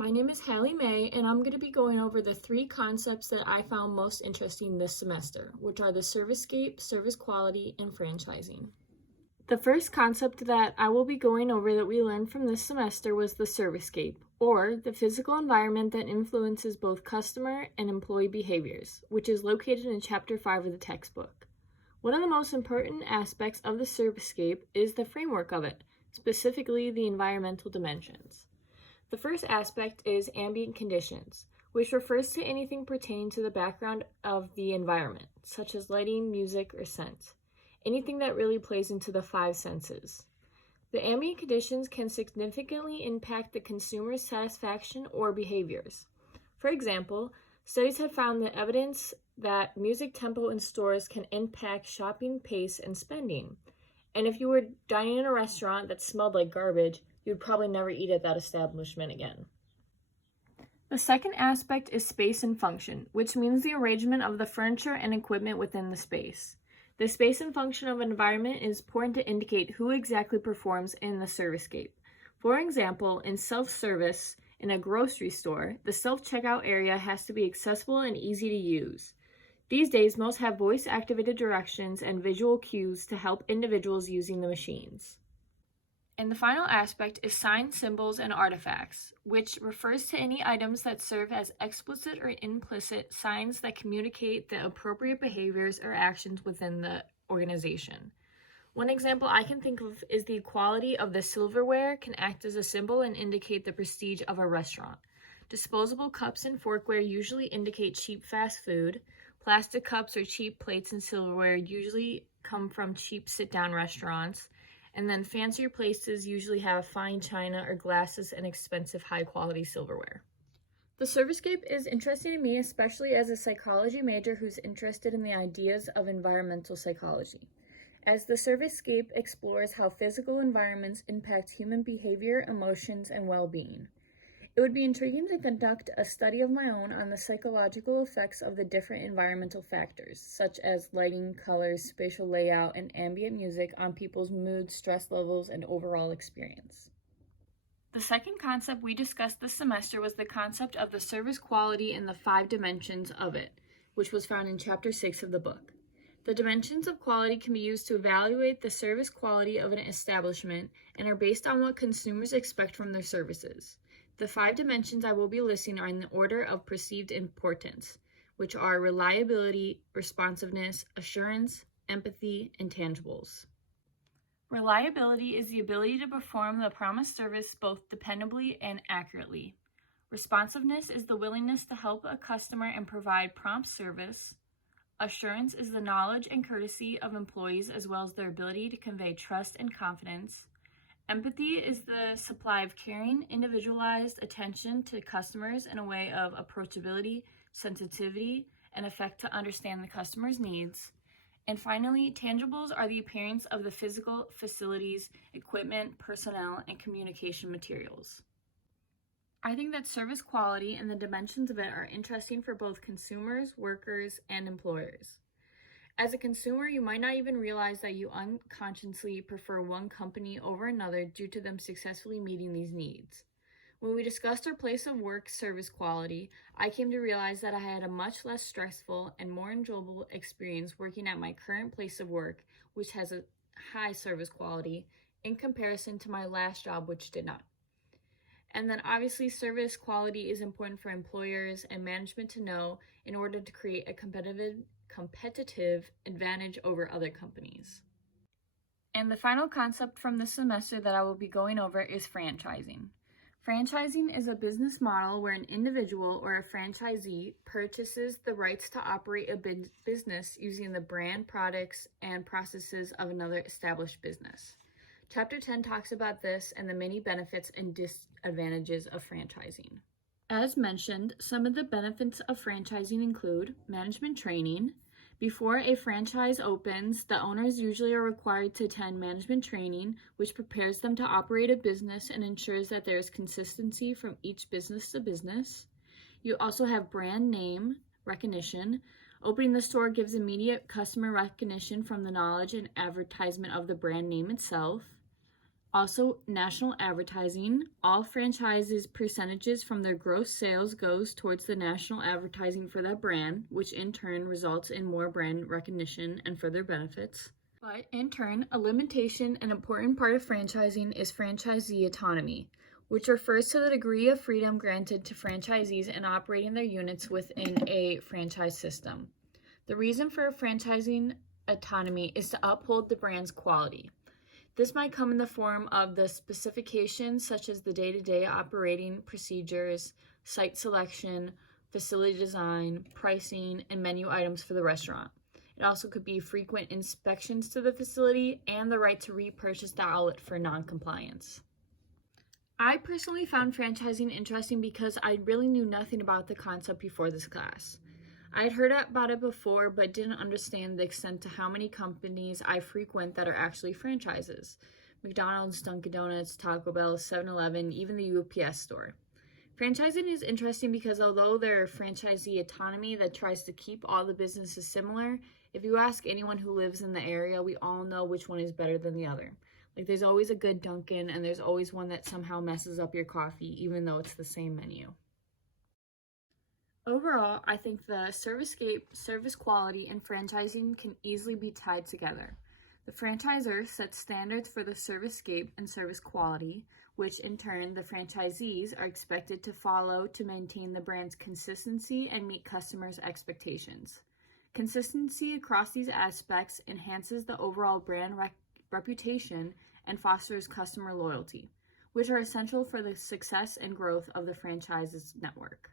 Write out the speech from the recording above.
My name is Hallie Mae, and I'm going to be going over the three concepts that I found most interesting this semester, which are the servicescape, service quality, and franchising. The first concept that I will be going over that we learned from this semester was the servicescape, or the physical environment that influences both customer and employee behaviors, which is located in Chapter 5 of the textbook. One of the most important aspects of the servicescape is the framework of it, specifically the environmental dimensions. The first aspect is ambient conditions, which refers to anything pertaining to the background of the environment, such as lighting, music, or scent. Anything that really plays into the five senses. The ambient conditions can significantly impact the consumer's satisfaction or behaviors. For example, studies have found the evidence that music tempo in stores can impact shopping pace and spending. And if you were dining in a restaurant that smelled like garbage, you'd probably never eat at that establishment again. The second aspect is space and function, which means the arrangement of the furniture and equipment within the space. The space and function of an environment is important to indicate who exactly performs in the servicescape. For example, in self-service in a grocery store, the self-checkout area has to be accessible and easy to use. These days, most have voice-activated directions and visual cues to help individuals using the machines. And the final aspect is signs, symbols, and artifacts, which refers to any items that serve as explicit or implicit signs that communicate the appropriate behaviors or actions within the organization. One example I can think of is the quality of the silverware can act as a symbol and indicate the prestige of a restaurant. Disposable cups and forkware usually indicate cheap fast food. Plastic cups or cheap plates and silverware usually come from cheap sit-down restaurants. And then fancier places usually have fine china or glasses and expensive high-quality silverware. The servicescape is interesting to me, especially as a psychology major who's interested in the ideas of environmental psychology, as the servicescape explores how physical environments impact human behavior, emotions, and well-being. It would be intriguing to conduct a study of my own on the psychological effects of the different environmental factors, such as lighting, colors, spatial layout, and ambient music on people's mood, stress levels, and overall experience. The second concept we discussed this semester was the concept of the service quality and the 5 dimensions of it, which was found in Chapter 6 of the book. The dimensions of quality can be used to evaluate the service quality of an establishment and are based on what consumers expect from their services. The 5 dimensions I will be listing are in the order of perceived importance, which are reliability, responsiveness, assurance, empathy, and tangibles. Reliability is the ability to perform the promised service both dependably and accurately. Responsiveness is the willingness to help a customer and provide prompt service. Assurance is the knowledge and courtesy of employees as well as their ability to convey trust and confidence. Empathy is the supply of caring, individualized attention to customers in a way of approachability, sensitivity, and effect to understand the customer's needs. And finally, tangibles are the appearance of the physical facilities, equipment, personnel, and communication materials. I think that service quality and the dimensions of it are interesting for both consumers, workers, and employers. As a consumer, you might not even realize that you unconsciously prefer one company over another due to them successfully meeting these needs. When we discussed our place of work service quality, I came to realize that I had a much less stressful and more enjoyable experience working at my current place of work, which has a high service quality, in comparison to my last job, which did not. And then obviously service quality is important for employers and management to know in order to create a competitive advantage over other companies. And the final concept from this semester that I will be going over is franchising. Franchising is a business model where an individual or a franchisee purchases the rights to operate a business using the brand, products, and processes of another established business. Chapter 10 talks about this and the many benefits and disadvantages of franchising. As mentioned, some of the benefits of franchising include management training. Before a franchise opens, the owners usually are required to attend management training, which prepares them to operate a business and ensures that there is consistency from each business to business. You also have brand name recognition. Opening the store gives immediate customer recognition from the knowledge and advertisement of the brand name itself. Also, national advertising. All franchises' percentages from their gross sales goes towards the national advertising for that brand, which in turn results in more brand recognition and further benefits. But in turn, a limitation and important part of franchising is franchisee autonomy, which refers to the degree of freedom granted to franchisees in operating their units within a franchise system. The reason for franchising autonomy is to uphold the brand's quality. This might come in the form of the specifications such as the day-to-day operating procedures, site selection, facility design, pricing, and menu items for the restaurant. It also could be frequent inspections to the facility and the right to repurchase the outlet for non-compliance. I personally found franchising interesting because I really knew nothing about the concept before this class. I had heard about it before, but didn't understand the extent to how many companies I frequent that are actually franchises. McDonald's, Dunkin' Donuts, Taco Bell, 7-Eleven, even the UPS store. Franchising is interesting because although there are franchisee autonomy that tries to keep all the businesses similar, if you ask anyone who lives in the area, we all know which one is better than the other. Like there's always a good Dunkin' and there's always one that somehow messes up your coffee, even though it's the same menu. Overall, I think the service-scape, service quality, and franchising can easily be tied together. The franchisor sets standards for the service-scape and service quality, which in turn the franchisees are expected to follow to maintain the brand's consistency and meet customers' expectations. Consistency across these aspects enhances the overall brand reputation and fosters customer loyalty, which are essential for the success and growth of the franchise's network.